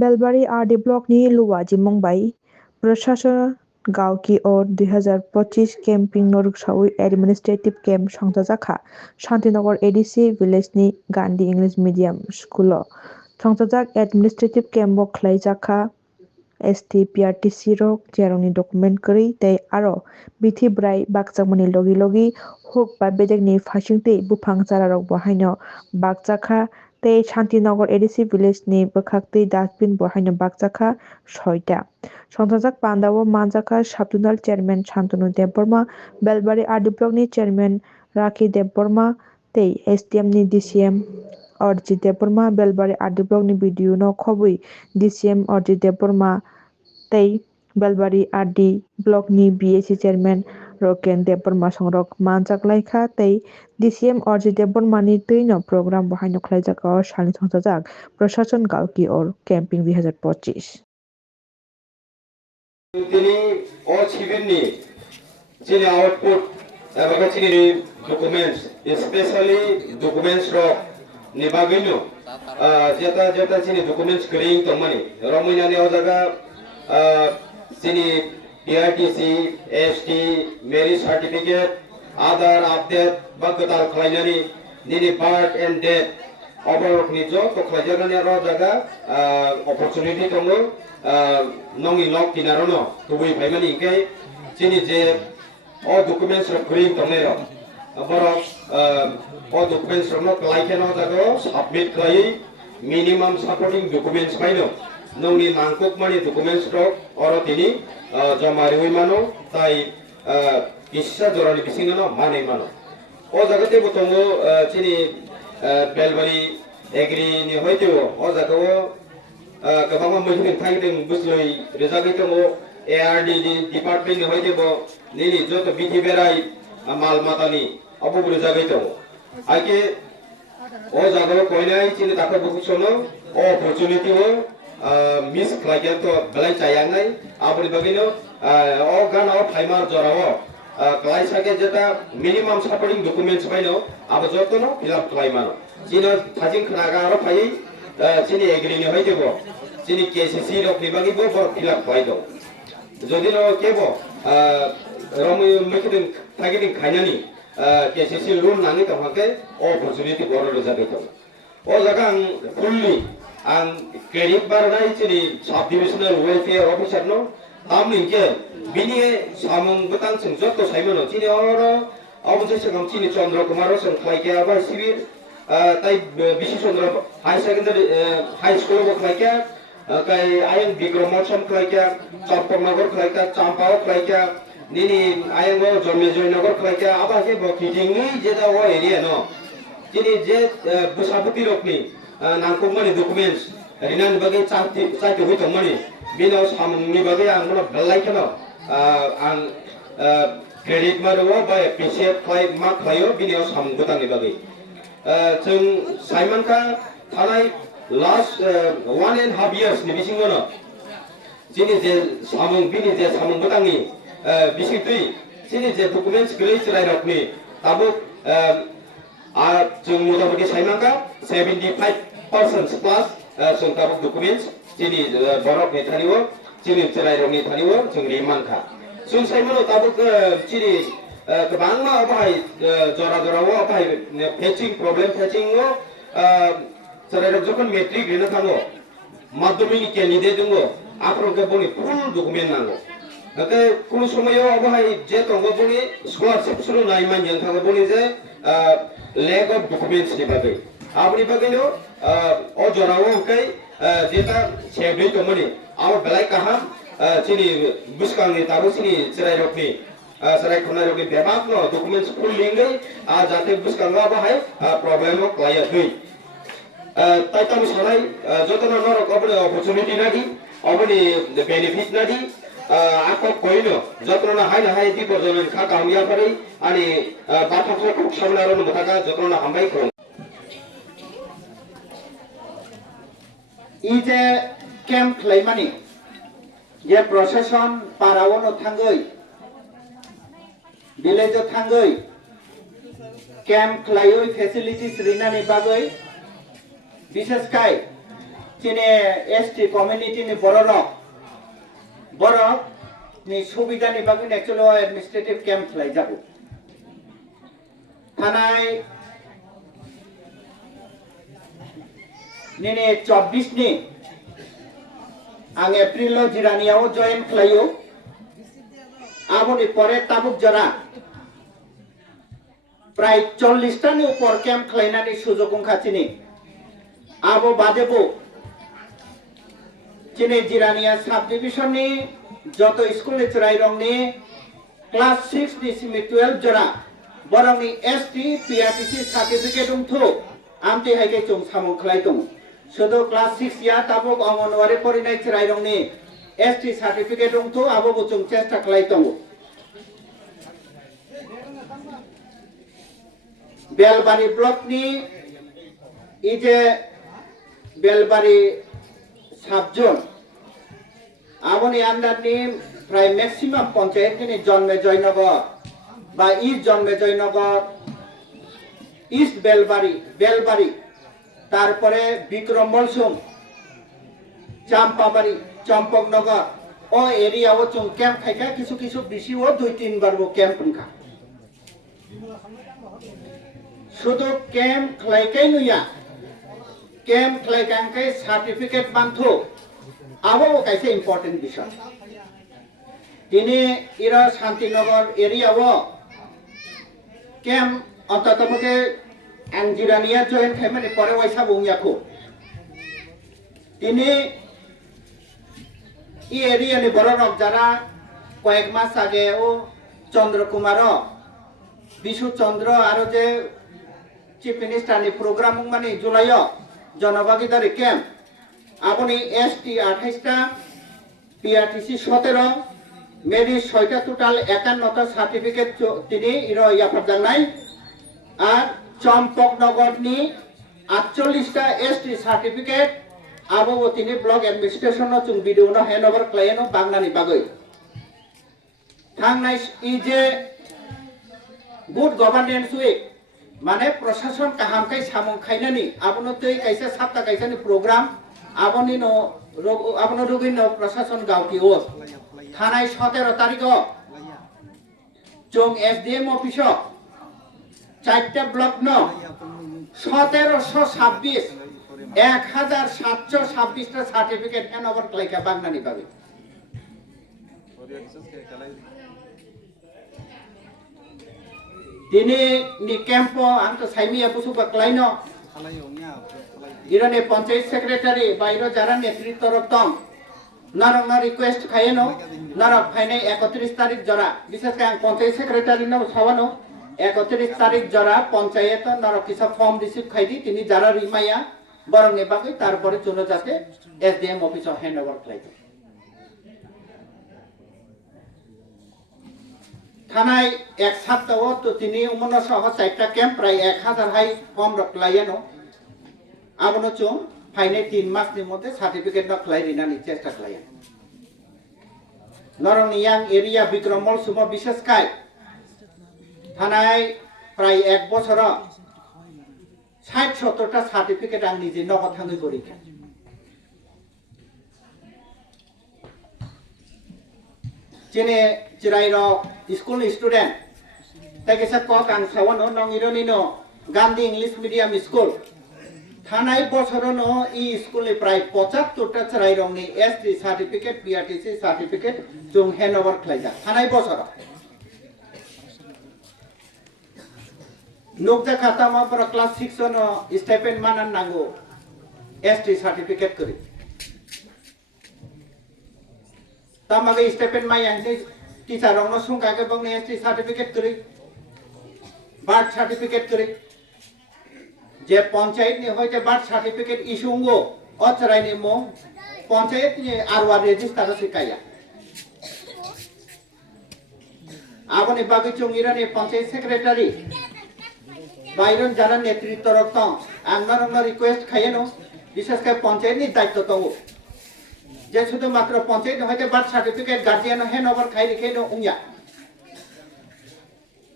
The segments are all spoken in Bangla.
बेलबारी आरडी ब्लकनि लुवाजी मंबाई प्रशासन गांव की ओर 2025 कैंपिंग नरुकसावी एडमिनिस्ट्रेटिव कैंप संजाजाखा शांतिनगर एडीसी विलेजनि गांधी इंग्लिश मीडियम स्कूल संजाजाक एडमिनिस्ट्रेटिव कैंप खलाइजाखा एसटी पीआरटीसी रक जेरावनि डकुमेंट करी तै आरो बिथि ब्राय बागजाकमनि लगी लगी हुक बा बेदेगनि फासिंतै बुफां जारारक बहायनो बागजाखा तै शांतिनगर एडीसी विलेजनि बोखाक्तै डास्टबिन बहायनो बागजाखा 6टा संजाजाक पान्दावो मानजाखा साबजुनाल चेयरमैन शान्तनु देबबर्मा बेलबारी आरडी ब्लकनि चेयरमैन राखी देबबर्मा तै एसडीएमनि डीसीएम अरजित देबबर्मा बेलबारी आरडी ब्लकनि बीडीओ नो खबुई डीसीएम अरजित देबबर्मा तै बेलबारी आरडी ब्लकनि बीएसी चेयरमैन रकेन देबबर्मा संरक मानजाकलाइखा तै डीसीएम अरजित देबबर्मानि तैनो प्रोग्राम बहायनो खलाइजाक सानि संजाजाक प्रशासन गांव की ओर कैंपिंग 2025 তিনি ও শিবিরনি যিনি আউটপুট এবং যিনি ডকুমেন্টস স্পেশালি ডকুমেন্টস র নিবাগিনো যেটা যেটা যিনি ডকুমেন্টস করিং তমানি রমইনানি ও জায়গা যিনি পিআরটিসি এসটি মেরিজ সার্টিফিকেট আধার আপডেট বা গতাল খাইনানি নিনি বার্থ এন্ড ডেথ অবরকনি যত খাইজাগানি র জায়গা opportunity দङ nongi nok kinarono tubui paimani ke chini je o documents ro green tongne ro aboro o documents ro no like no jago submit kai minimum supporting documents paino nongi mangkok mani documents ro oro tini jamari hui mano tai kissa jorani bisinga no mane mano o jagate botongo chini belbari agree ni hoite o jago गोबां मैथुन थाइदों बुसलै रोजाबै दङ एआरडी डिपार्टमेन्ट होइदेबो निनि जत बिथि बेराय माल मातानि अबो रोजाबै दङ आके ओ जागो कोइनाय चिनि ताको बुकुसनो ओ अपरचुनिटी हो मिस खालायगे तो बलाय चायांगाय आबनि बगिनो ओ गान ओ फाइमार जराव क्लाइसाके जेटा मिनिमाम सपोर्टिंग डकुमेंट्स पाइनो आबो जतनो फिलअप खालायमानो चिनो थाजिं खनागा आरो फाइ চিনি এগ্রিনি হই দেব চিনি কেসিসি রক বিভাগিবো বড় ফিলাপ হয় দো যদি ন কেব রমি মেকিদিন থাগিদিন খাইনানি কেসিসি লোন নানি তমাকে অপরচুনিটি বড় রজাবে দো ও জায়গা আং ফুললি আং ক্রেডিট বারনাই চিনি সাব ডিভিশনাল ওয়েলফেয়ার অফিসার নো তামনিকে বিনি সামং গতাং সং যত সাইমনো চিনি অর অবজেক্ট সং চিনি চন্দ্র কুমার সং খাইকে আবার শিবির তাই বিশেষ চন্দ্র হাই সেকেন্ডারি হাই স্কুল খাইকা কাই আইন বিক্রম মৌসুম খাইকা চম্পকনগর খাইকা চাম্পাও খাইকা নিনি আইন জন্মে জয়নগর খাইকা আবার কে বকিটিংনি যেটা ও এরিয়া ন যিনি যে বসাবতি রকনি নাংকুমানি ডকুমেন্টস রিনান বাগে চাইতে হইতমানি বিনাও সামনি বাগে আং মন বেলাইখানো আং ক্রেডিট মারো বা এপ্রিशिएट খাই मा খাইও বিনাও সামগতানি বাগে जों साइमनखा थानाय लास्ट 1.5 years नि बिसिङनो जिनि जे सामं बिनि जे सामं बदांनि बिसिङै जिनि जे डकुमेन्ट्स गलै रायरकनि ताबो जों मथामथि साइमनखा 75% प्लस जों ताबो डकुमेन्ट्स जिनि बरक नि थानिवो जिनि रायरकनि थानिवो जों रिमानखा जों साइमनो ताबो जिनि गोबां मा बाहाय जरा जराव बाहाय फेचिं प्रब्लेम फेचिं जरायरक जखन मेट्रिक लिरनो थाङो माध्यमिक कैंडिडेट दङ आप्रके बनि फुल डकुमेन्ट नांगौ नाथाय कुनु समायाव बाहाय जे दङ बनि स्कलारशिप सुरु नाय मानजों थाङो बनि जे लेक अफ डकुमेन्ट्स नि बागै आबनि बागैनो अ जराव ओंखाय जेता सेबनि दमनि आव बेलाय काहाम चिनि बुसकांनि ताबो चिनि चिरायरकनि सराय खुनाय रोगि बेबाक न डकुमेंट्स फुल लिंगै आ जाते बुसकांगा बाहाय प्रॉब्लम क्लाया गई ताइताम सनाय जतना नरक अबनि अपॉर्चुनिटी नादि अबनि बेनिफिट नादि आको कोइनो जतना हाय हाय दि बजन खा कामिया परै अनि बाथाखौ खुब सामनारो मथाका जतना हामबाय खौ इजे कैंप लाइमानि जे प्रशासन पारावनो थांगै विलेज थांगै कैंप खलायै फेसिलिटीज रिनानि बागै विशेषकाय Cine ST community ni borok ni subida ni bagun actually administrative camp lai jago. Thanai nini 24 ni ang April lo jiraniao join khlayo. Abo ni pore tabuk jara প্রায় 40টা নি উপর ক্যাম্প খাইনানি সুযোগ খাচিনি আবো বাদেবো চিনে জিরানিয়া সাব ডিভিশন নি যত স্কুলে চরাই রং নি ক্লাস 6 নি সিমি 12 জরা বরং নি এসটি পিআরটিসি সার্টিফিকেট উমথো আমতে হাইকে চং সামং খালাই দং শুধু ক্লাস 6 ইয়া তাবক অঙ্গনওয়ারি পরিনাই চরাই রং নি এসটি সার্টিফিকেট উমথো আবো বচং চেষ্টা খালাই দং বেলবাড়ি ব্লক নি এই যে বেলবাড়ি সাবজন আবনি আন্ডার নি প্রায় ম্যাক্সিমাম পঞ্চায়েত নি জন্মে জয়নগর বা ইস্ট জন্মে জয়নগর ইস্ট বেলবাড়ি তারপরে বিক্রম মলসুম চাম্পাবাড়ি চম্পকনগর ও এরিয়াও চং ক্যাম্প খাইকা কিছু কিছু বেশি ও 2-3 বার ক্যাম্প খা শুধু ক্যাম্প খাইকাই নুয়া ক্যাম্প খাইকাঙ্কাই সার্টিফিকেট বান্ধো আবো কাইছে ইম্পর্টেন্ট বিষয় তিনি ইরা শান্তিনগর এরিয়াও ক্যাম্প অন্ততপক্ষে আঞ্জিরানিয়া জয়েন খাইমানি পরে ওয়াইসা বুংয়াকো তিনি এই এরিয়া নি বড় যারা কয়েক মাস আগে ও চন্দ্রকুমার বিশু চন্দ্র আর যে চিফ মিনিস্টার নি প্রোগ্রাম মানে জুলাই জনভাগিদারি ক্যাম্প আপনি এসটি 28টা পিআরটিসি 17 মেরি 6টা টোটাল 51টা সার্টিফিকেট তিনি ইরো ইয়াফার নাই আর চম্পকনগর নি 48টা এসটি সার্টিফিকেট আবো তিনি ব্লক অ্যাডমিনিস্ট্রেশন চুং ভিডিও ন হ্যান্ডওভার ক্লায়েনো বাংলানি বাগৈ থাংনাই ই যে গুড গভর্নেন্স উইক মানে প্রশাসন কাহামকাই সামং খাইনানি আপনো তৈ কাইসা সাতটা কাইসানি প্রোগ্রাম আপনি ন আপনো রুগিন প্রশাসন গাউকি ও থানায় 17 তারিখ চং এসডিএম অফিস 4টা ব্লক ন 1726 1726টা সার্টিফিকেট হ্যান্ডওভার ক্লাইকা বাংলানি পাবে তিনি নি ক্যাম্প আন্ত সাইমিয়া পুসু ক্লাইনো ইরানে পঞ্চায়েত সেক্রেটারি বাইরে যারা নেতৃত্ব রতম নারং রিকোয়েস্ট খাইনো নারক ফাইনাই 31 তারিখ জরা বিশেষ করে পঞ্চায়েত সেক্রেটারি নাও সবানো 31 তারিখ জরা পঞ্চায়েত নারক কিসা ফর্ম রিসিভ খাইদি তিনি যারা রিমাইয়া বরং নেবাকে তারপরে চলে যাতে এসডিএম অফিস হ্যান্ডওভার ক্লাইতো থানায় এক সপ্তাহ তো তিনি উমন সহ 4টা ক্যাম্প প্রায় 1000 হাই ফর্ম রক্লাইয়ানো আবনো চং ফাইনে 3 মাসের মধ্যে সার্টিফিকেট না ক্লাই রিনানি চেষ্টা ক্লাইয়া নরং ইয়াং এরিয়া বিক্রমল সুম বিশেষ কাই থানায় প্রায় 1 বছর 60-70টা সার্টিফিকেট আং নিজে নগদ থাঙ্গি পরীক্ষা চেনে চিরাইর স্কুল স্টুডেন্ট তাকে সাথে কক আং সাওয়ানো নং ইরনিনো গান্ধী ইংলিশ মিডিয়াম স্কুল থানায় বছরন ই স্কুলে প্রায় 75টা চিরাইরংনি এসটি সার্টিফিকেট পিআরটিসি সার্টিফিকেট জং হ্যান্ডওভার খাইজা থানায় বছর নোকজা খাতামা পর ক্লাস 6 ন স্টাইপেন্ড মানান নাঙ্গো এসটি সার্টিফিকেট করি তামাগে স্টাইপেন্ড মাই আনছে টিচার রং সংখ্যাকে বংনে এসটি সার্টিফিকেট করি বার্থ সার্টিফিকেট করি যে পঞ্চায়েত নি হইতে বার্থ সার্টিফিকেট ইস্যুঙ্গো অচরাই নি মং পঞ্চায়েত নি আরওয়ার রেজিস্টার শিকায়া আপনি বাকি চঙ্গিরানি পঞ্চায়েত সেক্রেটারি বাইরন যারা নেতৃত্ব রক্তম আমরা রিকোয়েস্ট খাইয়েনো বিশেষ করে পঞ্চায়েত নি দায়িত্ব তো যে শুধুমাত্র পঞ্চায়েত হইতে বার্থ সার্টিফিকেট গার্জিয়ান হ্যান্ডওভার খাই রেখেনো উইয়া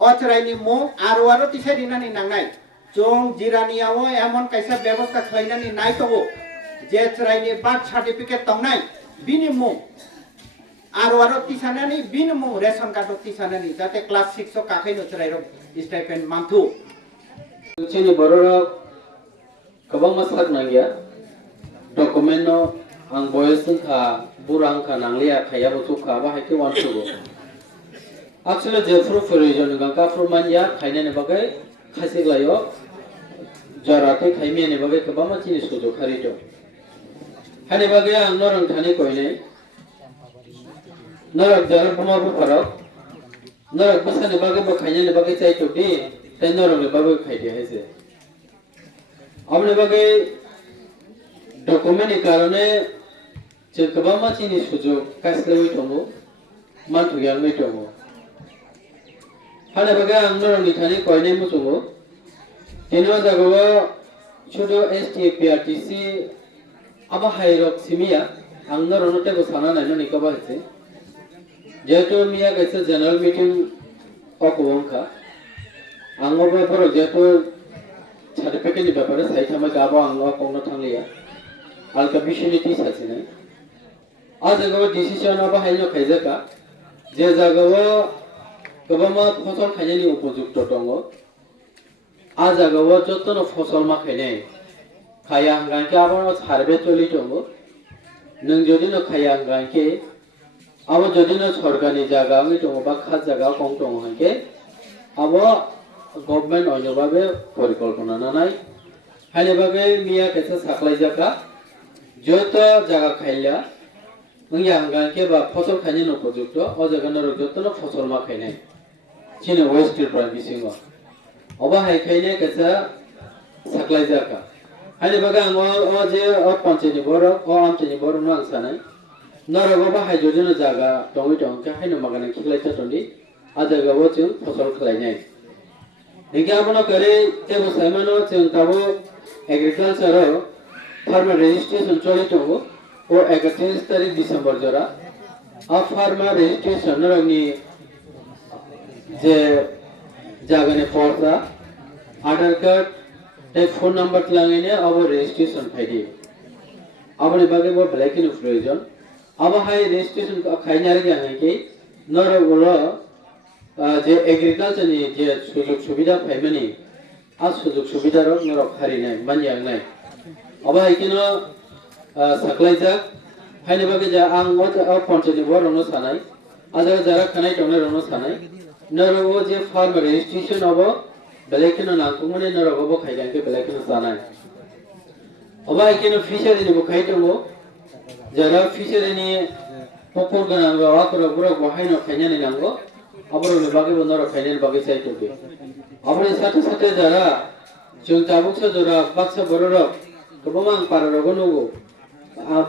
অচরাইনি মো আরো তিসাই দিনানি নাংনাই চং জিরানিয়াও এমন কাইসা ব্যবস্থা খাইনানি নাই তবো जे चराइनि बार्थ सार्टिफिकेट दंनाय बिनि मुं आरो तिसानानि बिनि मुं रेशन कार्ड तिसानानि जाते क्लास 6 आव काखैनो चराइरो स्टाइपेन्ड मानथु जोंनि बर'राव गोबां मासाक नांगिया डकुमेन्ट आं बयस जोंखा बुरांखा नांलिया खायाबो जखा बाहायके वानसुगो आक्चुअली जेफ्रु प्रयोजन गांका फ्रमानिया खायनायनि बागै खासिग्लायो जराते खायमियानि बागै गोबां मानसिनि सुजुग खारिदो हानि बागै आं नरं थानि कयनै नरक जरा बमाबो फरक नरक बसानि बागै बखायनायनि बागै चाइतोदि ताइ नरकनि बागै खायदे हैजे अपने बागै डकुमेन्टनि कारणे जों गोबां मानसिनि सुजुग कासलेवै दङ मानथुगियाङै दङ हानि बागै आं नरकनि थानि कयनै मुजुगो तेनो जागोबो शुद्ध एसटी पीआरटीसी आबा हाइरक सिमिया आं नरकनो तेगो साना नायनो निकबा हैसे जेहेतु मिया कैसे जनरल मीटिंग अकवंखा आंगोबो पर जेहेतु सार्टिफिकेट नि ब्यापारे साइथामा गाबो आंगो अकवनो थांलिया आलका बिशिनिटी सासिनै आ जागाव डिसिजन आबा हाइनो खायजाका जे जागाव गोबामा फसल खायनायनि उपयुक्त दङ आ जागाव जतनो फसल मा खायनाय खाया हांगांके आबा सार्भे चलि दङ नों जदि न खाया हांगांके अब जदिनो सरकारनि जागा दङ बा खास जागा कम दङ हांके अब गभर्नमेन्ट अयनबाबे परिकल्पना नानाय हानि बागै मिया कैसे साख्लाय जाका जत जागा खायला नंया हांगांके बा फसल खायनो उपयुक्त अ जागा नर जतनो फसल मा खायनाय चिनो वेस्ट ट्राइब बिसिङो अब हाय खायने कैसे साख्लाय जाका हानि बागै आं अ जे अ पञ्चायतनि बर अ आमचनि बर नो आं सानाय नरगो बाहाय जदिनो जागा दङै दं के हायनो मागाने खिलायता तंदि आ जागाव जों फसल खालायनाय निके आपनो करे तेबो सायमानो जों ताबो एग्रीकल्चर फार्मर रजिस्ट्रेशन चलि दङ ओ 31 तारिख डिसेम्बर जरा आ फार्मर रजिस्ट्रेशन नरगनि जे जागाने फर्सा आधार कार्ड ते फोन नम्बर लाङैने अब रजिस्ट्रेशन फायदि आपनि बागै बो ब्लैकिनो प्रयोजन अब हाय रजिस्ट्रेशन खायनारि जानायके नरगुलो जे एग्रीकल्चर नि जे सुजुग सुबिदा फायमानि आ सुजुग सुबिदा र नरक खारिनाय मानयांनाय अब हायकिनो साख्लायजा हायनि बागै जा आं पञ्चायतनि बरनो सानाय आजा जरा खानाय दंनो रनो सानाय नरगो जे फार्म रजिस्ट्रेशन अब ब्लैकिनो नांगौमने नरगो खायदांके ब्लैकिनो सानाय अब हायकिनो फिशारिनि बखाय दङ जरा फिशरीनि पपुर गना वाकर बुरा बहायनो खायनानि नांगो अबरनि बागै बनर खायनानि बागै साइतोबे अबरनि साथे साथे जरा जों ताबुकसा जरा बाक्सा बरर गोबां पाररगो नगो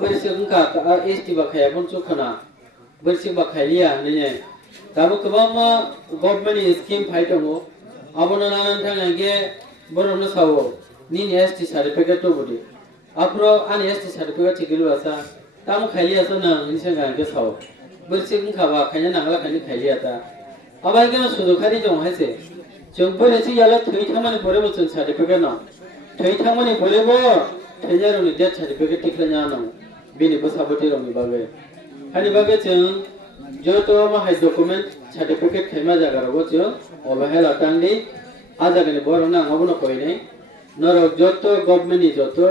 बैसे गंखा एसटी बाखाया बनचो खाना बैसे बाखायलिया ने ताबु गोबां गभर्नमेन्ट स्कीम फाय दङ अबनो नानान थांगे बरनो सावो निन एसटी सर्टिफिकेट तो बदि आफ्रो आन एसटी सर्टिफिकेट टिकेलु आसा ताम खायलिया स ना इनसे गांके साव बैसे गंखा खायना नांगला खायनि खायलिया ता अबाय के सुजुखारि दङ हायसे जों बोरेसि याला थै थामानि बोरेबो जों सर्टिफिकेट ना थै थामानि बोरेबो थैजारनि डेथ सर्टिफिकेट टिकलाया ना बिनि बसाबति रंनि बागै हानि बागै जों जतो माहाय डकुमेन्ट सर्टिफिकेट खायमा जागारावो जों अबहाय लाटांनि आ जागानि बरना आंबो कयनै नरक जतो गभर्नमेन्टनि जतो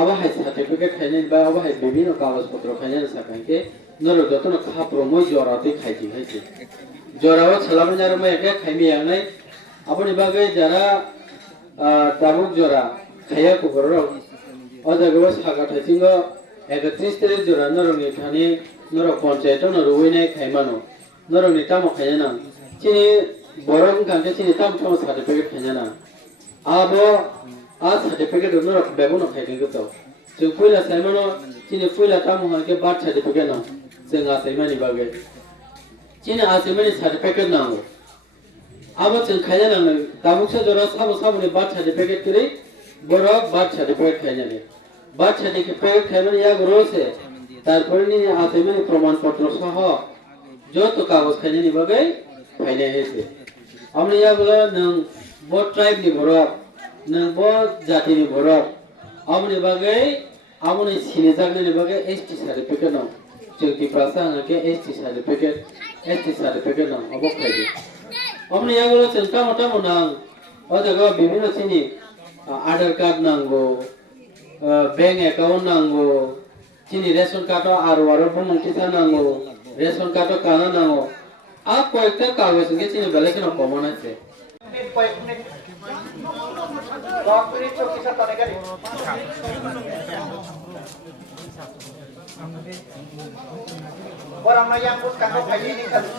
अबहाय सर्टिफिकेट खायनै बा अबहाय बिभिन्न कागज पत्र खायनै साखांके नरक जतो न खाप्रो मै जराते खायथि हायसे जराव छलामन जारो मै एके खायमि आंनाय अपनि बागै जरा ताबुक जरा खाया को बररो अजागो सागा थाइसिंगो 31 तारिख जरा नरकनि थानि नरक पञ्चायत न रुवैनाय खायमानो नरकनि तामो खायना चिनि बरं गांके चिनि ताम ताम सर्टिफिकेट खायना आबो आ सर्टिफिकेट नरक बेबो न खायदों गो जों फैला सायमानो चिनि फैला तामो हाके बार्थ सर्टिफिकेट न जों आसायमानि बागै चिनि आसायमानि सर्टिफिकेट नांगौ आबो जों खायना नांनो दाबुकसा जरा साबो साबोनि बार्थ सर्टिफिकेट करि बरक बार्थ सर्टिफिकेट खायनानि बार्थ सर्टिफिकेट खायमानि या गरोसे तारपरनि आसायमानि प्रमाण पत्र सह जत कागज खायनानि बागै फायनाय हेसे आमनि या गलो नों बो ट्राइब नि बरक नों बो जातिनि बरक amni bagai amni sini jagni bagai ST certificate no jodi prasa ngake ST certificate no obok khai amni yagulo chinta mota munang odaga bibhino chini aadhaar card nango bank account nango chini ration card aro bumungtisa nango ration card kana nango a koyekta kagoj nge chini belekino common ache কয়েক মিনিট 10 মিনিট চোখ কিসা তনে গাড়ি বড় আমরা ইয়াং বুট কাকো খাইনি খালি